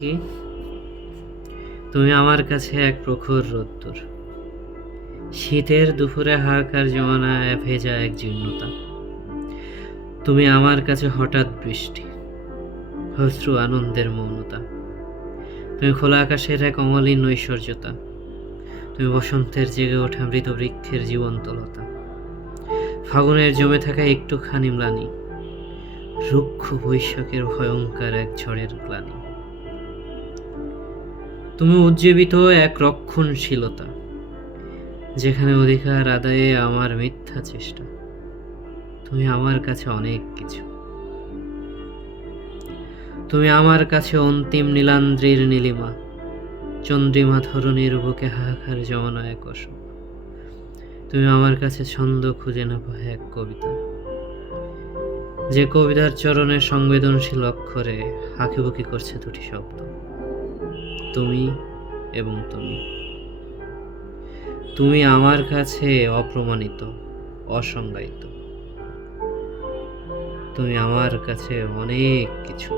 কি তুমি আমার কাছে এক প্রখর রোদ্দুর, শীতের দুপুরে হাহাকার জমানায় ভেজা এক জীর্ণতা। তুমি আমার কাছে হঠাৎ বৃষ্টি, অশ্রু আনন্দের মৌনতা। তুমি খোলা আকাশের এক অমলিন নৈশ্বর্যতা। তুমি বসন্তের জেগে ওঠা মৃত বৃক্ষের জীবন্তলতা, ফাগুনের জমে থাকা একটুখানি ম্লানি, রুক্ষ বৈশাখের ভয়ঙ্কর এক ঝড়ের গ্লানি। তুমি উজ্জীবিত এক রক্ষণশীলতা, যেখানে অধিকার আদায়ে আমার মিথ্যা চেষ্টা। তুমি আমার কাছে অনেক কিছু। তুমি আমার কাছে অন্তিম নীলান্দ্রির নীলিমা, চন্দ্রিমা ধরণীর বুকে হাহাকার জমানো এক অসুখ। তুমি আমার কাছে ছন্দ খুঁজে না পায় এক কবিতা, যে কবিতার চরণের সংবেদনশীল অক্ষরে আঁকিবুকি করছে দুটি শব্দ, তুমি এবং তুমি। তুমি আমার কাছে অপ্রমাণিত, অসংজ্ঞায়িত। তুমি আমার কাছে অনেক কিছু।